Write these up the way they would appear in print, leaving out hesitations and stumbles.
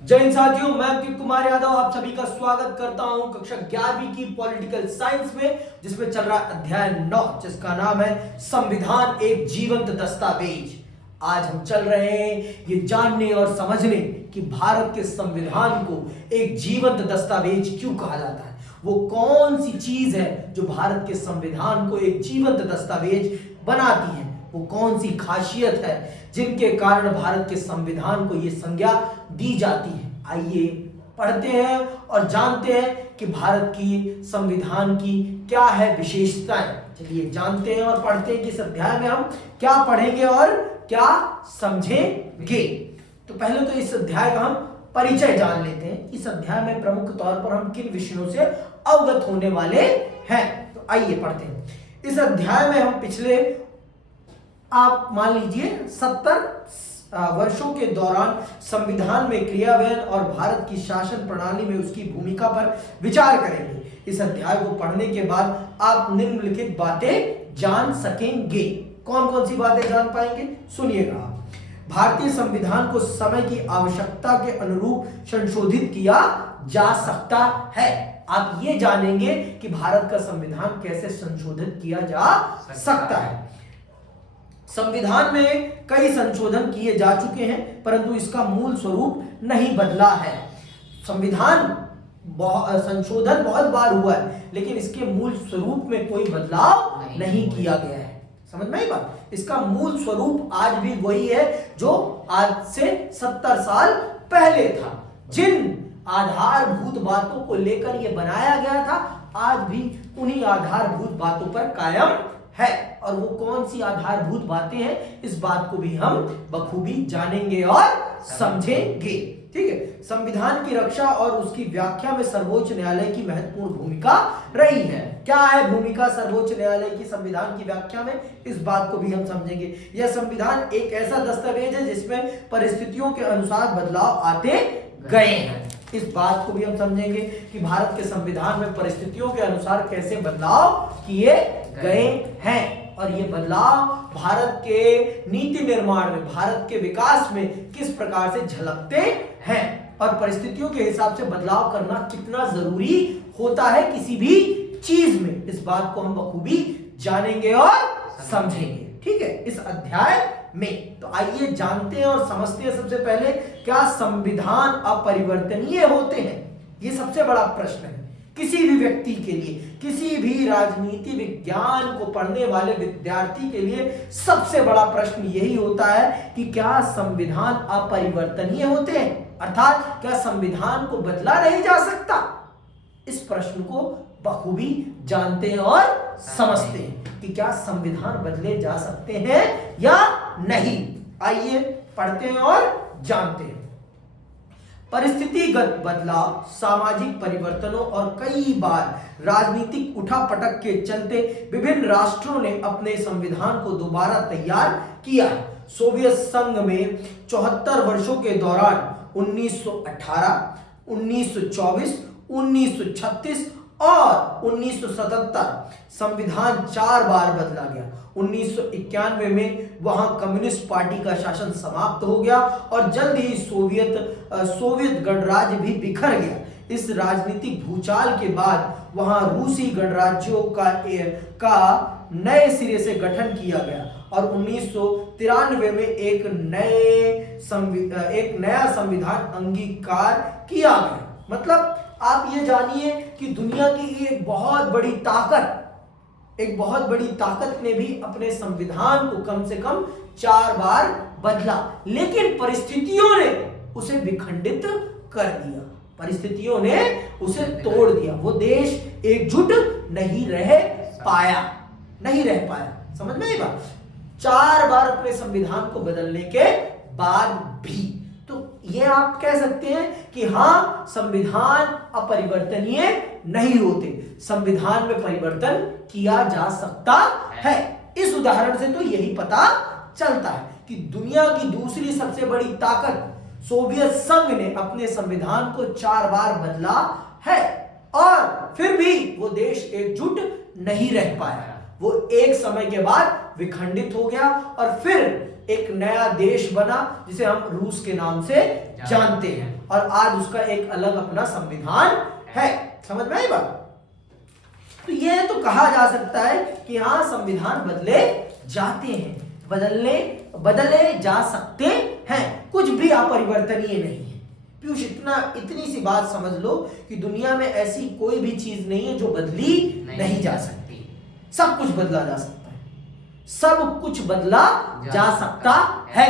जय हिंद साथियों, मैं अंकित कुमार यादव आप सभी का स्वागत करता हूं कक्षा 11वीं की पॉलिटिकल साइंस में, जिसमें चल रहा अध्याय 9 जिसका नाम है संविधान एक जीवंत दस्तावेज। आज हम चल रहे हैं ये जानने और समझने कि भारत के संविधान को एक जीवंत दस्तावेज क्यों कहा जाता है। वो कौन सी चीज है जो भारत के संविधान को एक जीवंत दस्तावेज बनाती है, वो कौन सी खासियत है जिनके कारण भारत के संविधान को ये संज्ञा दी जाती है। आइए पढ़ते हैं और जानते हैं कि भारत की संविधान की क्या है विशेषताएं। चलिए जानते हैं और पढ़ते हैं कि इस अध्याय में हम क्या पढ़ेंगे और क्या समझेंगे। तो पहले तो इस अध्याय का हम परिचय जान लेते हैं। इस अध्याय में प्रमुख तौर पर हम किन विषयों से अवगत होने वाले हैं, तो आइए पढ़ते हैं। इस अध्याय में हम पिछले आप मान लीजिए 70 वर्षों के दौरान संविधान में क्रियान्वयन और भारत की शासन प्रणाली में उसकी भूमिका पर विचार करेंगे। इस अध्याय को पढ़ने के बाद आप निम्नलिखित बातें जान सकेंगे। कौन कौन सी बातें जान पाएंगे, सुनिएगा। भारतीय संविधान को समय की आवश्यकता के अनुरूप संशोधित किया जा सकता है। आप ये जानेंगे कि भारत का संविधान कैसे संशोधित किया जा सकता है। संविधान में कई संशोधन किए जा चुके हैं, परंतु इसका मूल स्वरूप नहीं बदला है। संविधान संशोधन बहुत बार हुआ है, लेकिन इसके मूल स्वरूप में कोई बदलाव नहीं किया गया है। समझ में आई बात? इसका मूल स्वरूप आज भी वही है जो आज से 70 साल पहले था। जिन आधारभूत बातों को लेकर यह बनाया गया था, आज भी उन्हीं आधारभूत बातों पर कायम है। और वो कौन सी आधारभूत बातें हैं, इस बात को भी हम बखूबी जानेंगे और समझेंगे। ठीक है। संविधान की रक्षा और उसकी व्याख्या में सर्वोच्च न्यायालय की महत्वपूर्ण भूमिका रही है। क्या है भूमिका सर्वोच्च न्यायालय की संविधान की व्याख्या में, इस बात को भी हम समझेंगे। यह संविधान एक ऐसा दस्तावेज है जिसमें परिस्थितियों के अनुसार बदलाव आते गए हैं। इस बात को भी हम समझेंगे कि भारत के संविधान में परिस्थितियों के अनुसार कैसे बदलाव किए गए हैं, और ये बदलाव भारत के नीति निर्माण में, भारत के विकास में किस प्रकार से झलकते हैं, और परिस्थितियों के हिसाब से बदलाव करना कितना जरूरी होता है किसी भी चीज में। इस बात को हम बखूबी जानेंगे और समझेंगे। ठीक है, इस अध्याय में। तो आइए जानते हैं और समझते हैं सबसे पहले, क्या संविधान अपरिवर्तनीय होते हैं? ये सबसे बड़ा प्रश्न है किसी भी व्यक्ति के लिए, किसी भी राजनीति विज्ञान को पढ़ने वाले विद्यार्थी के लिए सबसे बड़ा प्रश्न यही होता है कि क्या संविधान अपरिवर्तनीय होते हैं, अर्थात क्या संविधान को बदला नहीं जा सकता। इस प्रश्न को बखूबी जानते हैं और समझते हैं कि क्या संविधान बदले जा सकते हैं या नहीं। आइए पढ़ते हैं और जानते हैं। परिस्थितिगत बदलाव, सामाजिक परिवर्तनों और कई बार राजनीतिक उठापटक के चलते विभिन्न राष्ट्रों ने अपने संविधान को दोबारा तैयार किया। सोवियत संघ में 74 वर्षों के दौरान 1918, 1924, 1936 और 1977 संविधान 4 बार बदला गया। 1991 में वहां कम्युनिस्ट पार्टी का शासन समाप्त हो गया और जल्द ही सोवियत गणराज्य भी बिखर गया। इस राजनीतिक भूचाल के बाद वहां रूसी गणराज्यों का नए सिरे से गठन किया गया और 1993 में एक नया संविधान अंगीकार किया गया। मतलब आप ये जानिए कि दुनिया की एक बहुत बड़ी ताकत ने भी अपने संविधान को कम से कम 4 बार बदला, लेकिन परिस्थितियों ने उसे विखंडित कर दिया, परिस्थितियों ने उसे तोड़ दिया। वो देश एकजुट नहीं रह पाया। समझ में आई बात? 4 बार अपने संविधान को बदलने के बाद भी। तो ये आप कह सकते हैं कि हाँ, संविधान अपरिवर्तनीय नहीं होते, संविधान में परिवर्तन किया जा सकता है। इस उदाहरण से तो यही पता चलता है कि दुनिया की दूसरी सबसे बड़ी ताकत सोवियत संघ ने अपने संविधान को 4 बार बदला है और फिर भी वो देश एकजुट नहीं रह पाया। वो एक समय के बाद विखंडित हो गया और फिर एक नया देश बना जिसे हम रूस के नाम से जानते हैं, और आज उसका एक अलग अपना संविधान है। समझ में आई बात? तो यह तो कहा जा सकता है कि हाँ, संविधान बदले जाते हैं, बदले जा सकते हैं, कुछ भी अपरिवर्तनीय नहीं है। पीयूष, इतनी सी बात समझ लो कि दुनिया में ऐसी कोई भी चीज नहीं है जो बदली नहीं जा सकती। सब कुछ बदला जा सकता है, सब कुछ बदला जा सकता है।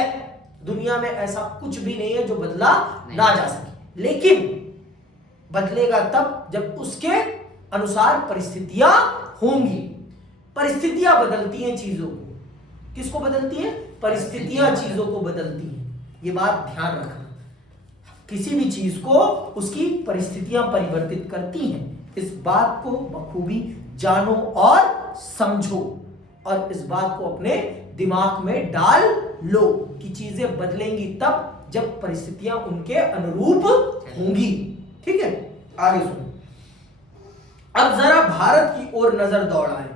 दुनिया में ऐसा कुछ भी नहीं है जो बदला ना जा सके, लेकिन बदलेगा तब जब उसके अनुसार परिस्थितियां होंगी। परिस्थितियां बदलती हैं चीजों को। किसको बदलती हैं? परिस्थितियां चीजों को बदलती हैं। ये बात ध्यान रखना। किसी भी चीज को उसकी परिस्थितियां परिवर्तित करती हैं। इस बात को बखूबी जानो और समझो, और इस बात को अपने दिमाग में डाल लो कि चीजें बदलेंगी तब जब परिस्थितियां उनके अनुरूप होंगी। ठीक है, आगे सुनो। अब जरा भारत की ओर नजर दौड़ाएं।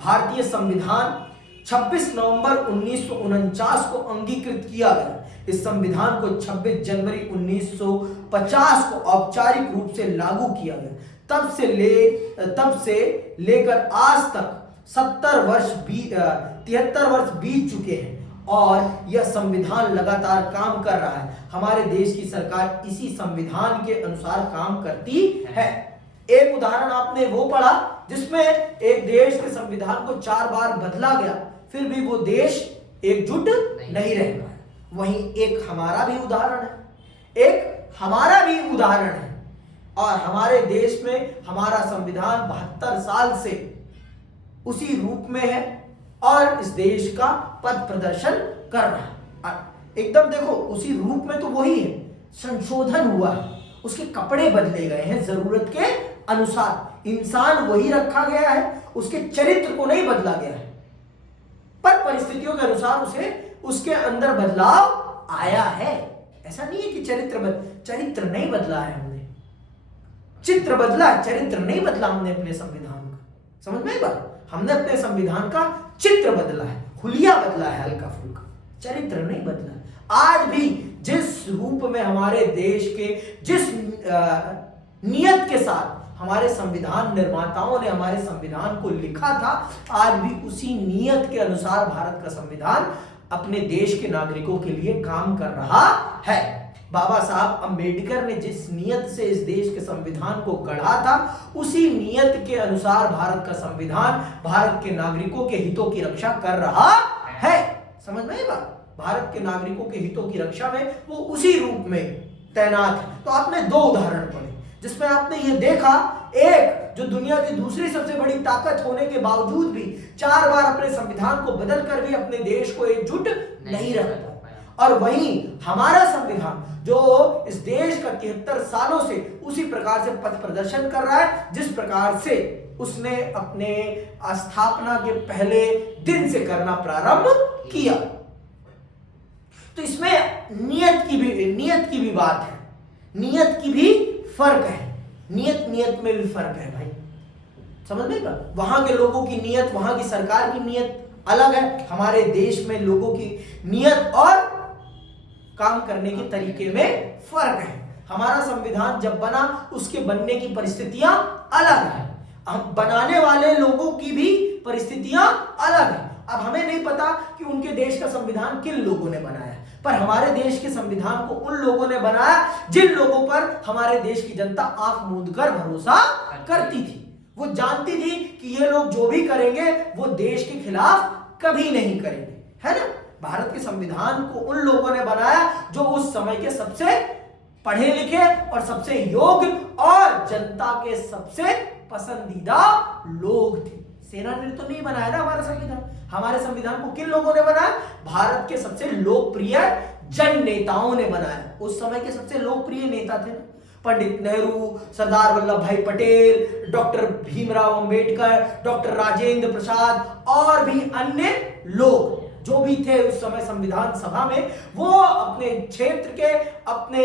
भारतीय संविधान 26 नवंबर 1949 को अंगीकृत किया गया। इस संविधान को 26 जनवरी 1950 को औपचारिक रूप से लागू किया गया। तब से लेकर आज तक 73 वर्ष बीत चुके हैं और यह संविधान लगातार काम कर रहा है। हमारे देश की सरकार इसी संविधान के अनुसार काम करती है। एक उदाहरण आपने वो पढ़ा जिसमें एक देश के संविधान को 4 बार बदला गया, फिर भी वो देश एकजुट नहीं रह पाया। वहीं एक हमारा भी उदाहरण है, और हमारे देश में हमारा संविधान 72 साल से उसी रूप में है और इस देश का पथ प्रदर्शन कर रहा है। एकदम देखो, उसी रूप में तो वही है, संशोधन हुआ है, उसके कपड़े बदले गए हैं जरूरत के अनुसार। इंसान वही रखा गया है, उसके चरित्र को नहीं बदला गया है, पर परिस्थितियों के अनुसार उसके अंदर बदलाव आया है। ऐसा नहीं है कि चरित्र नहीं बदला है हमने, चित्र बदला, चरित्र नहीं बदला हमने अपने संविधान का। समझ में आई बात? हमने अपने संविधान का चित्र बदला है, हुलिया बदला है, हल्का फुल्का, चरित्र नहीं बदला। आज भी जिस रूप में हमारे देश के जिस नियत के साथ हमारे संविधान निर्माताओं ने हमारे संविधान को लिखा था, आज भी उसी नियत के अनुसार भारत का संविधान अपने देश के नागरिकों के लिए काम कर रहा है। बाबा साहब अंबेडकर ने जिस नियत से इस देश के संविधान को गढ़ा था, उसी नियत के अनुसार भारत का संविधान भारत के नागरिकों के हितों की रक्षा कर रहा है। समझ में आई बात? भारत के नागरिकों के हितों की रक्षा में वो उसी रूप में तैनात है। तो आपने 2 उदाहरण पढ़े जिसमें आपने ये देखा, एक जो दुनिया की दूसरी सबसे बड़ी ताकत होने के बावजूद भी 4 बार अपने संविधान को बदल कर भी अपने देश को एकजुट नहीं रखता, और वहीं हमारा संविधान जो इस देश का 73 सालों से उसी प्रकार से पथ प्रदर्शन कर रहा है जिस प्रकार से उसने अपने स्थापना के पहले दिन से करना प्रारंभ किया। तो इसमें नियत की भी बात है, नियत की भी फर्क है, नियत में भी फर्क है भाई। समझ में का? वहां के लोगों की नियत, वहां की सरकार की नियत अलग है, हमारे देश में लोगों की नियत और काम करने के तरीके में फर्क है। हमारा संविधान जब बना उसके बनने की परिस्थितियां अलग है, हम बनाने वाले लोगों की भी परिस्थितियां अलग है। अब हमें नहीं पता कि उनके देश का संविधान किन लोगों ने बनाया, पर हमारे देश के संविधान को उन लोगों ने बनाया जिन लोगों पर हमारे देश की जनता आंख मूंद कर भरोसा करती थी। वो जानती थी कि ये लोग जो भी करेंगे वो देश के खिलाफ कभी नहीं करेंगे, है ना। भारत के संविधान को उन लोगों ने बनाया जो उस समय के सबसे पढ़े लिखे और सबसे योग्य और जनता के सबसे पसंदीदा लोग थे। सेना ने तो नहीं बनाया ना हमारा संविधान। हमारे संविधान को किन लोगों ने बनाया? भारत के सबसे लोकप्रिय जन नेताओं ने बनाया। उस समय के सबसे लोकप्रिय नेता थे पंडित नेहरू, सरदार वल्लभ भाई पटेल, डॉक्टर भीमराव अंबेडकर, डॉक्टर राजेंद्र प्रसाद और भी अन्य लोग जो भी थे उस समय संविधान सभा में। वो अपने क्षेत्र के अपने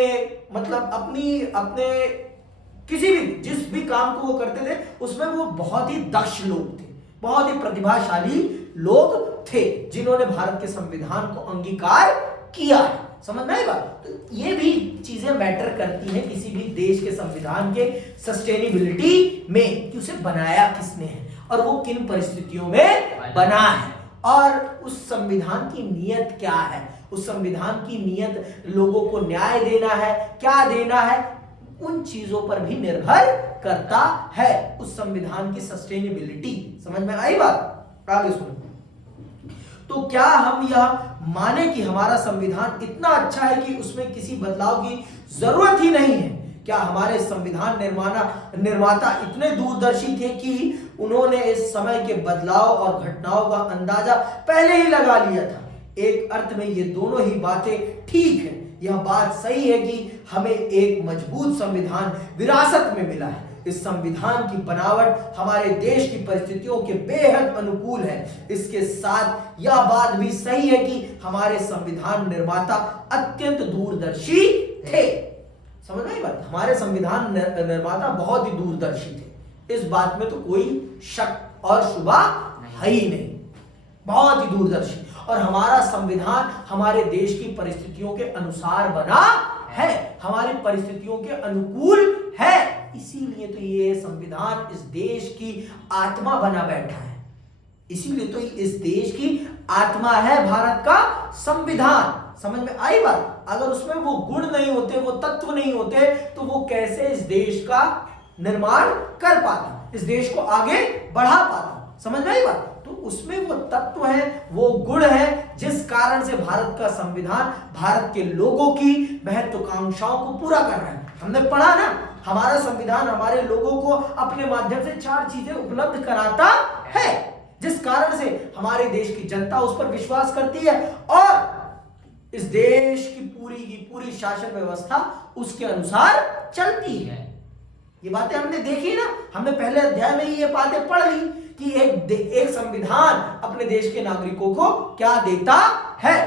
किसी भी जिस भी काम को वो करते थे उसमें वो बहुत ही दक्ष लोग थे, बहुत ही प्रतिभाशाली लोग थे जिन्होंने भारत के संविधान को अंगीकार किया है। समझ में आई बात? तो ये भी चीजें मैटर करती हैं किसी भी देश के संविधान के सस्टेनेबिलिटी में, कि उसे बनाया किसने है और वो किन परिस्थितियों में बना है, और उस संविधान की नियत क्या है। उस संविधान की नियत लोगों को न्याय देना है, क्या देना है, उन चीजों पर भी निर्भर करता है उस संविधान की सस्टेनेबिलिटी। समझ में आई बात? आगे सुनो। तो क्या हम यह माने कि हमारा संविधान इतना अच्छा है कि उसमें किसी बदलाव की जरूरत ही नहीं है? क्या हमारे संविधान निर्माता इतने दूरदर्शी थे कि उन्होंने इस समय के बदलाव और घटनाओं का अंदाजा पहले ही लगा लिया था? एक अर्थ में ये दोनों ही बातें ठीक है। यह बात सही है कि हमें एक मजबूत संविधान विरासत में मिला है। इस संविधान की बनावट हमारे देश की परिस्थितियों के बेहद अनुकूल है। इसके साथ यह बात भी सही है कि हमारे संविधान निर्माता अत्यंत दूरदर्शी थे। समझ में आई बात? हमारे संविधान निर्माता बहुत ही दूरदर्शी थे, इस बात में तो कोई शक और शुबा है ही नहीं। बहुत ही दूरदर्शी, और हमारा संविधान हमारे देश की परिस्थितियों के अनुसार बना है, हमारी परिस्थितियों के अनुकूल है। इसीलिए तो ये संविधान इस देश की आत्मा बना बैठा है। इसीलिए तो इस देश की आत्मा है भारत का संविधान। समझ में आई बात? अगर उसमें वो गुण नहीं होते, वो तत्व नहीं होते, तो वो कैसे इस देश का निर्माण कर पाता, इस देश को आगे बढ़ा पाता? समझ में आई बात? तो उसमें वो तत्व है, वो गुण है, जिस कारण से भारत का संविधान भारत के लोगों की महत्वाकांक्षाओं को पूरा कर रहा है। हमने पढ़ा ना, हमारा संविधान हमारे लोगों को अपने माध्यम से 4 चीजें उपलब्ध कराता है, जिस कारण से हमारे देश की जनता उस पर विश्वास करती है और इस देश की पूरी शासन व्यवस्था उसके अनुसार चलती है। ये बातें हमने देखी ना, हमने पहले अध्याय में ही ये बातें पढ़ ली कि एक संविधान अपने देश के नागरिकों को क्या देता है?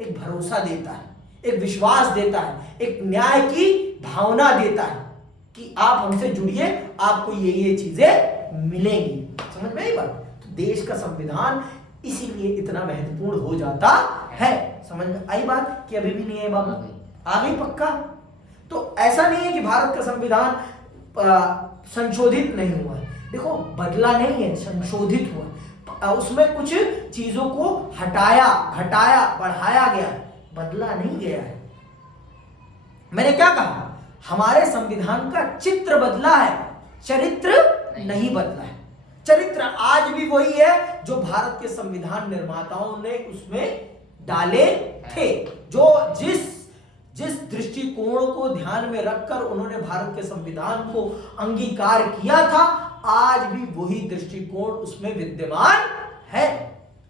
एक भरोसा देता है, एक विश्वास देता है, एक न्याय की भावना देता है कि आप हमसे जुड़िए, आपको ये चीजें मिलेंगी। समझ में आई बात? तो देश का संविधान इसीलिए इतना महत्वपूर्ण हो जाता है। समझ में आई बात कि अभी भी नहीं है बाबू? आ गई पक्का? तो ऐसा नहीं है कि भारत का संविधान संशोधित नहीं हुआ है। देखो, बदला नहीं है, संशोधित हुआ। उसमें कुछ चीजों को हटाया, घटाया, बढ़ाया गया, बदला नहीं गया है। मैंने क्या कहा? हमारे संविधान का चित्र बदला है, चरित्र नहीं बदला है। चरित्र आज भी वही है जो भारत के संविधान निर्माताओं ने उसमें डाले थे। जो जिस दृष्टिकोण को ध्यान में रखकर उन्होंने भारत के संविधान को अंगीकार किया था, आज भी वही दृष्टिकोण उसमें विद्यमान है।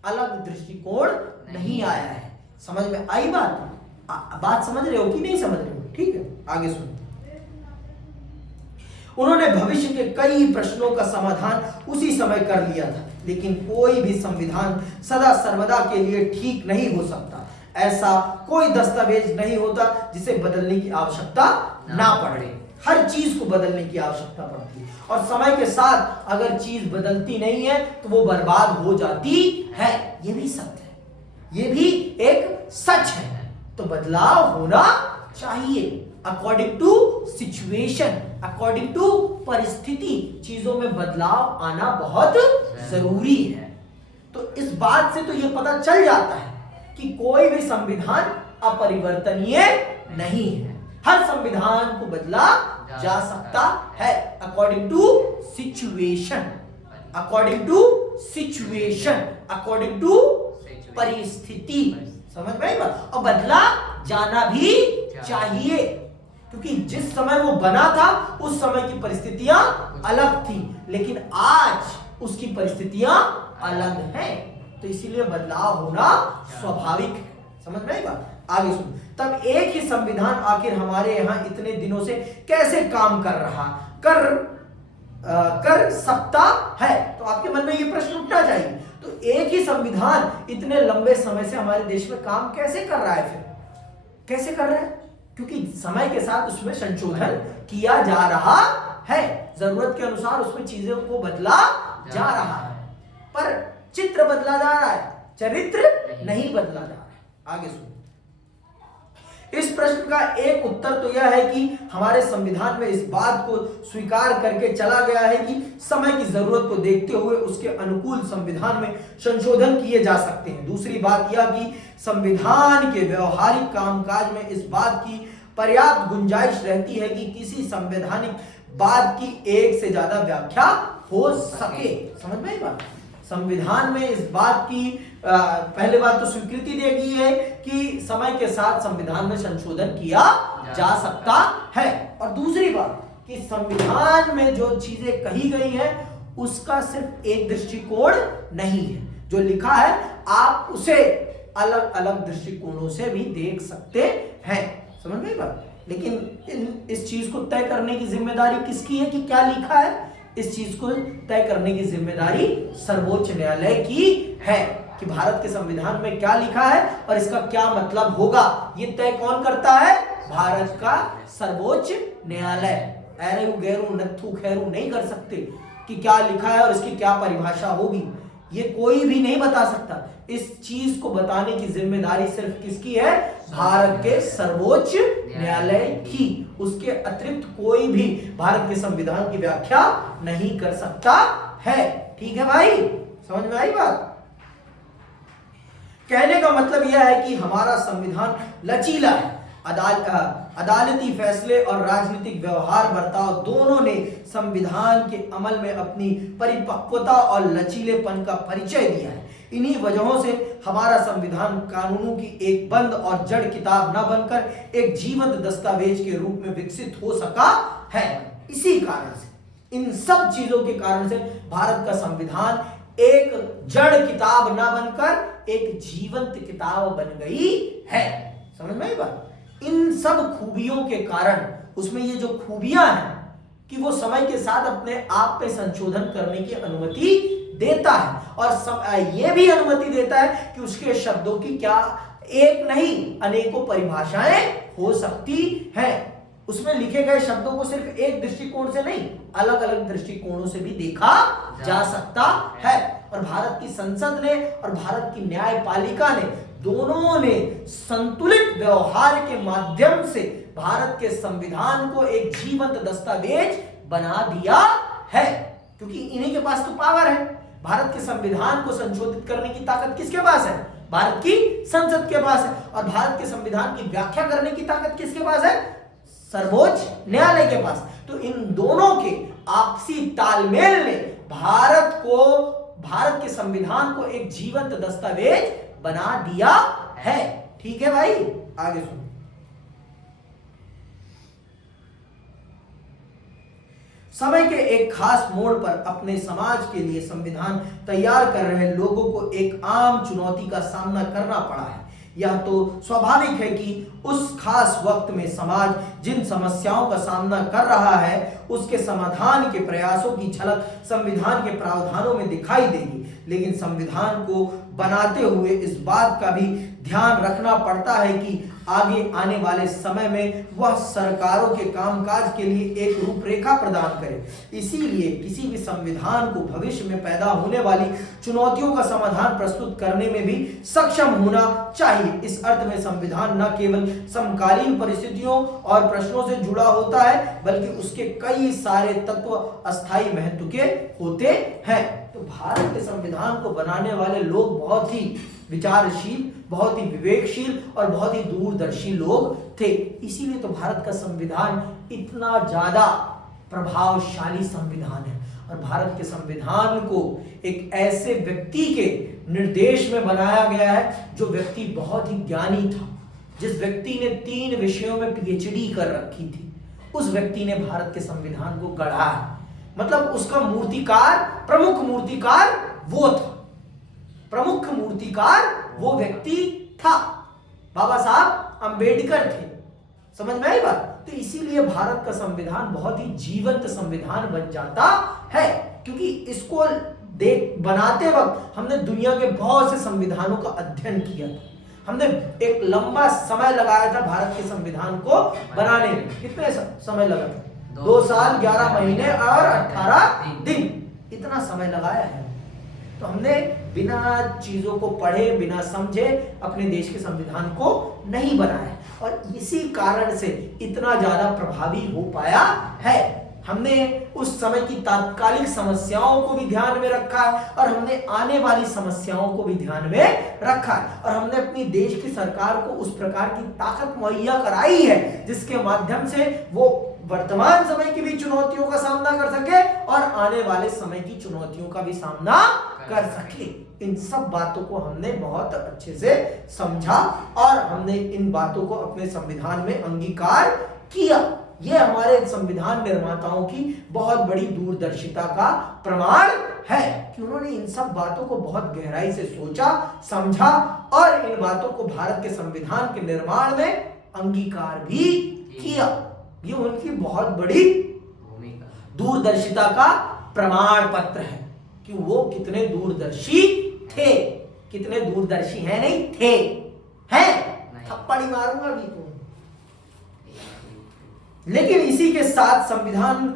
अलग दृष्टिकोण नहीं आया है। समझ में आई बात? बात समझ रहे हो कि नहीं समझ रहे हो? ठीक है, आगे सुनो। उन्होंने भविष्य के कई प्रश्नों का समाधान उसी समय कर लिया था, लेकिन कोई भी संविधान सदा सर्वदा के लिए ठीक नहीं हो सकता। ऐसा कोई दस्तावेज नहीं होता जिसे बदलने की आवश्यकता ना पड़े। हर चीज को बदलने की आवश्यकता पड़ती है, और समय के साथ अगर चीज बदलती नहीं है तो वो बर्बाद हो जाती है। ये भी सत्य है, ये भी एक सच है। तो बदलाव होना चाहिए according to situation, according to परिस्थिति। चीजों में बदलाव आना बहुत जरूरी है। तो इस बात से तो ये पता चल जाता है कि कोई भी संविधान अपरिवर्तनीय नहीं है। हर संविधान को बदला जा सकता है according to situation, according to situation, according to परिस्थिति। समझ में आई बात? और बदला जाना भी चाहिए, क्योंकि जिस समय वो बना था उस समय की परिस्थितियां अलग थी, लेकिन आज उसकी परिस्थितियां अलग हैं। तो इसीलिए बदलाव होना स्वाभाविक है। समझ में आई बात? आगे सुन। तब एक ही संविधान आखिर हमारे यहाँ इतने दिनों से कैसे काम कर सकता है? तो आपके मन में ये प्रश्न उठना चाहिए। तो एक ही संविधान इतने लंबे समय से हमारे देश में काम कैसे कर रहा है? फिर कैसे कर रहा है? क्योंकि समय के साथ उसमें संशोधन किया जा रहा है, जरूरत के अनुसार उसमें चीजों को बदला जा रहा है। पर चित्र बदला जा रहा है, चरित्र नहीं बदला जा रहा है। आगे सुनो। इस प्रश्न का एक उत्तर तो यह है कि हमारे संविधान में इस बात को स्वीकार करके चला गया है कि समय की जरूरत को देखते हुए उसके अनुकूल संविधान में संशोधन किए जा सकते हैं। दूसरी बात यह कि संविधान के व्यवहारिक कामकाज में इस बात की पर्याप्त गुंजाइश रहती है कि किसी संवैधानिक बात की एक से ज्यादा व्याख्या हो सके। समझ में आई बात? संविधान में इस बात की पहले बात तो स्वीकृति दे गई है कि समय के साथ संविधान में संशोधन किया जा सकता है, और दूसरी बात कि संविधान में जो चीजें कही गई हैं उसका सिर्फ एक दृष्टिकोण नहीं है, जो लिखा है आप उसे अलग अलग दृष्टिकोणों से भी देख सकते हैं। समझ में आई बात? लेकिन इस चीज को तय करने की जिम्मेदारी किसकी है कि क्या लिखा है? इस चीज को तय करने की जिम्मेदारी सर्वोच्च न्यायालय की है कि भारत के संविधान में क्या लिखा है और इसका क्या मतलब होगा। ये तय कौन करता है? भारत का सर्वोच्च न्यायालय। ऐरू गैरू नत्थू खैरू नहीं कर सकते कि क्या लिखा है और इसकी क्या परिभाषा होगी, ये कोई भी नहीं बता सकता। इस चीज को बताने की जिम्मेदारी सिर्फ किसकी है? भारत के सर्वोच्च न्यायालय की। उसके अतिरिक्त कोई भी भारत के संविधान की व्याख्या नहीं कर सकता है। ठीक है भाई, समझ में आई बात? कहने का मतलब यह है कि हमारा संविधान लचीला है। अदालती फैसले और राजनीतिक व्यवहार बर्ताव दोनों ने संविधान के अमल में अपनी परिपक्वता और लचीलेपन का परिचय दिया है। इन्हीं वजहों से हमारा संविधान कानूनों की एक बंद और जड़ किताब न बनकर एक जीवंत दस्तावेज के रूप में विकसित हो सका है। इसी कारण से, इन सब चीजों के कारण से भारत का संविधान एक जड़ किताब न बनकर एक जीवंत किताब बन गई है। समझ में आई बात? इन सब खूबियों के कारण, उसमें ये जो खूबियां हैं कि वो समय के साथ अपने आप पे संशोधन करने की अनुमति देता है, और ये भी अनुमति देता है कि उसके शब्दों की क्या एक नहीं अनेकों परिभाषाएं हो सकती हैं। उसमें लिखे गए शब्दों को सिर्फ एक दृष्टिकोण से नहीं, अलग अलग दृष्टिकोणों से भी देखा जा सकता है। और भारत की संसद ने और भारत की न्यायपालिका ने दोनों ने संतुलित व्यवहार के माध्यम से भारत के संविधान को एक जीवंत दस्तावेज बना दिया है, क्योंकि इन्हीं के पास तो पावर है। भारत के संविधान को संशोधित करने की ताकत किसके पास है? भारत की संसद के पास है। और भारत के संविधान की व्याख्या करने की ताकत किसके पास है? सर्वोच्च न्यायालय के पास। तो इन दोनों के आपसी तालमेल ने भारत के संविधान को एक जीवंत दस्तावेज बना दिया है। ठीक है भाई, आगे सुनो। समय के एक खास मोड़ पर अपने समाज के लिए संविधान तैयार कर रहे लोगों को एक आम चुनौती का सामना करना पड़ा है। यह तो स्वाभाविक है कि उस खास वक्त में समाज जिन समस्याओं का सामना कर रहा है उसके समाधान के प्रयासों की झलक संविधान के प्रावधानों में दिखाई देगी, लेकिन संविधान को बनाते हुए इस बात का भी ध्यान रखना पड़ता है कि आगे आने वाले समय में वह सरकारों के कामकाज के लिए एक रूपरेखा प्रदान करे। इसीलिए किसी भी संविधान को भविष्य में पैदा होने वाली चुनौतियों का समाधान प्रस्तुत करने में भी सक्षम होना चाहिए। इस अर्थ में संविधान न केवल समकालीन परिस्थितियों और प्रश्नों से जुड़ा होता है, बल्कि उसके कई सारे तत्व अस्थायी महत्व के होते हैं। तो भारत के संविधान को बनाने वाले लोग बहुत ही विचारशील, बहुत ही विवेकशील और बहुत ही दूरदर्शी लोग थे। इसीलिए तो भारत का संविधान इतना ज्यादा प्रभावशाली संविधान है। और भारत के संविधान को एक ऐसे व्यक्ति के निर्देश में बनाया गया है जो व्यक्ति बहुत ही ज्ञानी था, जिस व्यक्ति ने 3 विषयों में पीएचडी कर रखी थी, उस व्यक्ति ने भारत के संविधान को गढ़ा है। मतलब उसका मूर्तिकार, प्रमुख मूर्तिकार वो था, प्रमुख मूर्तिकार वो व्यक्ति था, बाबा साहब अंबेडकर थे। समझ में आई बात? तो इसीलिए भारत का संविधान बहुत ही जीवंत संविधान बन जाता है, क्योंकि इसको बनाते वक्त हमने दुनिया के बहुत से संविधानों का अध्ययन किया था। हमने एक लंबा समय लगाया था भारत के संविधान को बनाने में। कितने समय लगा था? 2 साल 11 महीने और 18 दिन, इतना समय लगाया है। तो हमने बिना चीजों को पढ़े, बिना समझे अपने देश के संविधान को नहीं बनाया और इसी कारण से इतना ज्यादा प्रभावी हो पाया है। हमने उस समय की तात्कालिक समस्याओं को भी ध्यान में रखा है और हमने आने वाली समस्याओं को भी ध्यान में रखा है और हमने अपनी देश की सरकार को उस प्रकार की ताकत मुहैया कराई है जिसके माध्यम से वो वर्तमान समय की भी चुनौतियों का सामना कर सके और आने वाले समय की चुनौतियों का भी सामना कर सके। इन सब बातों को हमने बहुत अच्छे से समझा और हमने इन बातों को अपने संविधान में अंगीकार किया। ये हमारे संविधान निर्माताओं की बहुत बड़ी दूरदर्शिता का प्रमाण है कि उन्होंने इन सब बातों को बहुत गहराई से सोचा, समझा और इन बातों को भारत के संविधान के निर्माण में अंगीकार भी किया। ये उनकी बहुत बड़ी दूरदर्शिता का प्रमाण पत्र है कि वो कितने दूरदर्शी थे। कितने दूरदर्शी हैं? नहीं थे, हैं। थप्पड़ ही मारूंगा भी तो। लेकिन इसी के साथ संविधान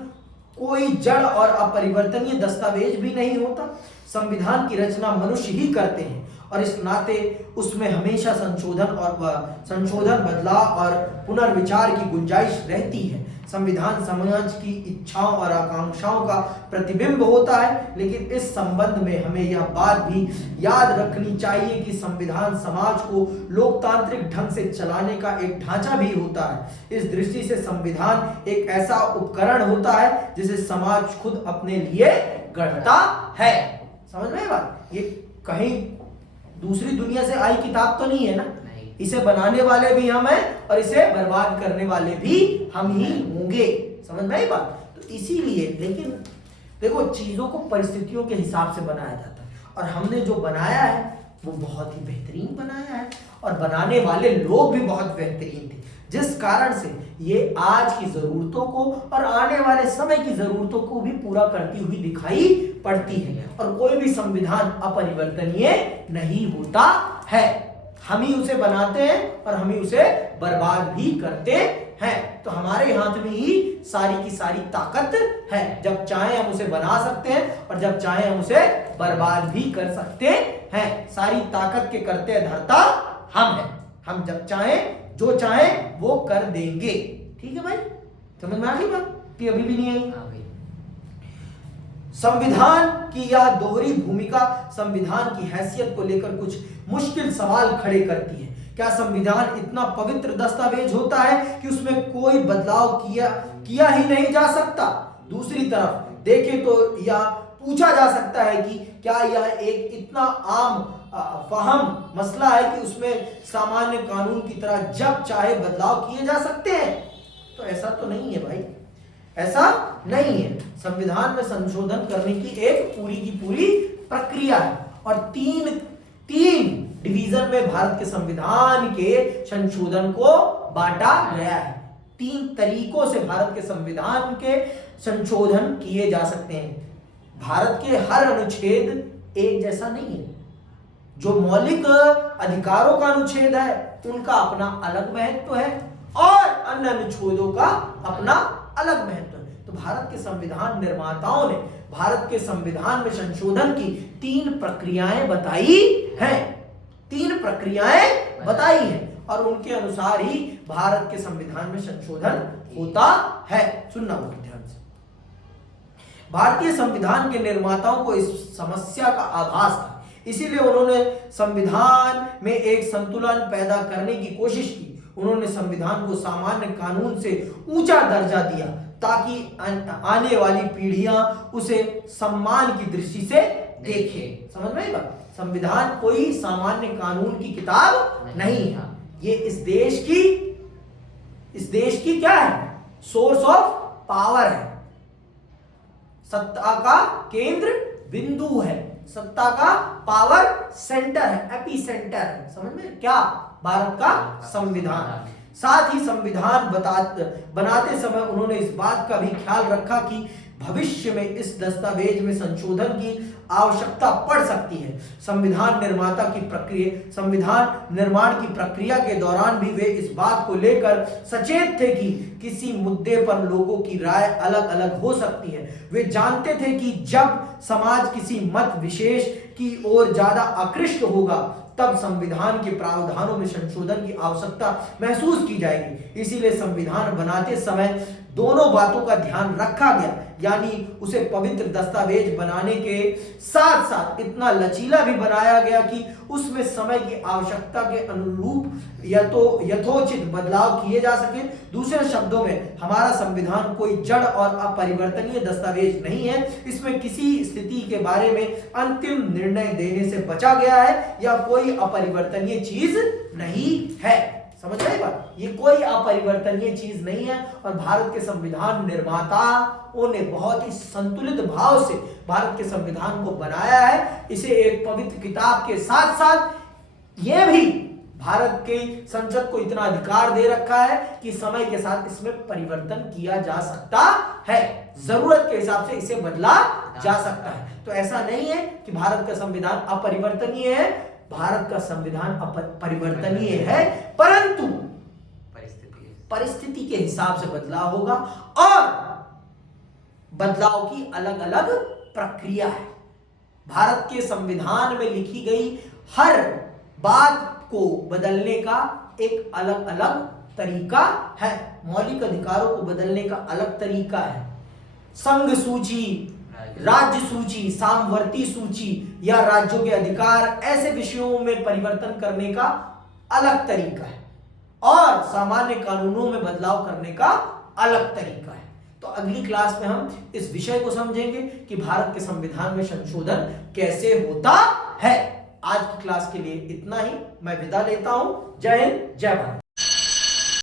कोई जड़ और अपरिवर्तनीय दस्तावेज भी नहीं होता। संविधान की रचना मनुष्य ही करते हैं और इस नाते उसमें हमेशा संशोधन, बदलाव और पुनर्विचार की गुंजाइश रहती है। संविधान समाज की इच्छाओं और आकांक्षाओं का प्रतिबिंब होता है, लेकिन इस संबंध में हमें यह बात भी याद रखनी चाहिए कि संविधान समाज को लोकतांत्रिक ढंग से चलाने का एक ढांचा भी होता है। इस दृष्टि से संविधान एक ऐसा उपकरण होता है जिसे समाज खुद अपने लिए गढ़ता है। समझ में बात? ये कहीं दूसरी दुनिया से आई किताब तो नहीं है ना। इसे बनाने वाले भी हम हैं और इसे बर्बाद करने वाले भी हम ही होंगे। समझ में आई बात? तो इसीलिए, लेकिन देखो चीजों को परिस्थितियों के हिसाब से बनाया जाता है और हमने जो बनाया है वो बहुत ही बेहतरीन बनाया है और बनाने वाले लोग भी बहुत बेहतरीन थे, जिस कारण से ये आज की जरूरतों को और आने वाले समय की जरूरतों को भी पूरा करती हुई दिखाई पड़ती है। और कोई भी संविधान अपरिवर्तनीय नहीं होता है। हम ही उसे बनाते हैं और हम ही उसे बर्बाद भी करते हैं। तो हमारे हाथ में ही सारी की सारी ताकत है। जब चाहे हम उसे बना सकते हैं और जब चाहे हम उसे बर्बाद भी कर सकते हैं। सारी ताकत के करते धरता हम हैं। हम जब चाहे जो चाहे वो कर देंगे। ठीक है भाई, समझ में आ गई बात कि अभी भी नहीं आई? संविधान की यह दोहरी भूमिका संविधान की हैसियत को लेकर कुछ मुश्किल सवाल खड़े करती है। क्या संविधान इतना पवित्र दस्तावेज होता है कि उसमें कोई बदलाव किया ही नहीं जा सकता? दूसरी तरफ देखें तो यह पूछा जा सकता है कि क्या यह एक इतना आम फहम मसला है कि उसमें सामान्य कानून की तरह जब चाहे बदलाव किए जा सकते हैं? तो ऐसा तो नहीं है भाई, ऐसा नहीं है। संविधान में संशोधन करने की एक पूरी की पूरी प्रक्रिया है और तीन डिवीजन में भारत के संविधान के संशोधन को बांटा गया है। 3 तरीकों से भारत के संविधान के संशोधन किए जा सकते हैं। भारत के हर अनुच्छेद एक जैसा नहीं है। जो मौलिक अधिकारों का अनुच्छेद है उनका अपना अलग महत्व है और अन्य अनुच्छेदों का अपना अलग महत्व है। तो भारत के संविधान निर्माताओं ने भारत के संविधान में संशोधन की 3 प्रक्रियाएं बताई हैं। 3 प्रक्रियाएं बताई हैं और उनके अनुसार ही भारत के संविधान में संशोधन होता है। सुनना बहुत ध्यान से। भारतीय संविधान के निर्माताओं को इस समस्या का आभास था, इसीलिए उन्होंने संविधान में एक संतुलन पैदा करने की कोशिश की। उन्होंने संविधान को सामान्य कानून से ऊंचा दर्जा दिया ताकि आने वाली पीढ़ियां उसे सम्मान की दृष्टि से देखें। समझ में आई बात? संविधान कोई सामान्य कानून की किताब नहीं है। ये इस देश की क्या है? सोर्स ऑफ पावर है, सत्ता का केंद्र बिंदु है, सत्ता का पावर सेंटर है, एपी सेंटर है। समझ में? क्या? भारत का संविधान। साथ ही संविधान बनाते समय उन्होंने इस बात का भी ख्याल रखा कि भविष्य में इस दस्तावेज में संशोधन की आवश्यकता पड़ सकती है। संविधान निर्माण की प्रक्रिया के दौरान भी वे इस बात को लेकर सचेत थे कि किसी मुद्दे पर लोगों की राय अलग अलग हो सकती है। वे जानते थे कि जब समाज किसी मत विशेष की ओर ज्यादा आकृष्ट होगा तब संविधान के प्रावधानों में संशोधन की आवश्यकता महसूस की जाएगी। इसीलिए संविधान बनाते समय दोनों बातों का ध्यान रखा गया, यानी उसे पवित्र दस्तावेज बनाने के साथ साथ इतना लचीला भी बनाया गया कि उसमें समय की आवश्यकता के अनुरूप यथोचित बदलाव किए जा सके। दूसरे शब्दों में हमारा संविधान कोई जड़ और अपरिवर्तनीय दस्तावेज नहीं है। इसमें किसी स्थिति के बारे में अंतिम निर्णय देने से बचा गया है या कोई अपरिवर्तनीय चीज नहीं है। समझ रहे बात? ये कोई अपरिवर्तनीय चीज नहीं है और भारत के संविधान निर्माताओं ने बहुत ही संतुलित भाव से भारत के संविधान को बनाया है। इसे एक पवित्र किताब के साथ साथ यह भी भारत के संसद को इतना अधिकार दे रखा है कि समय के साथ इसमें परिवर्तन किया जा सकता है, जरूरत के हिसाब से इसे बदला जा सकता है। तो ऐसा नहीं है कि भारत का संविधान अपरिवर्तनीय है, भारत का संविधान परिवर्तनीय है, परंतु परिस्थिति के हिसाब से बदलाव होगा और बदलाव की अलग अलग प्रक्रिया है। भारत के संविधान में लिखी गई हर बात को बदलने का एक अलग अलग तरीका है। मौलिक अधिकारों को बदलने का अलग तरीका है। संघ सूची, राज्य सूची, सामवर्ती सूची या राज्यों के अधिकार, ऐसे विषयों में परिवर्तन करने का अलग तरीका है और सामान्य कानूनों में बदलाव करने का अलग तरीका है। तो अगली क्लास में हम इस विषय को समझेंगे कि भारत के संविधान में संशोधन कैसे होता है। आज की क्लास के लिए इतना ही, मैं विदा लेता हूं। जय हिंद, जय भारत।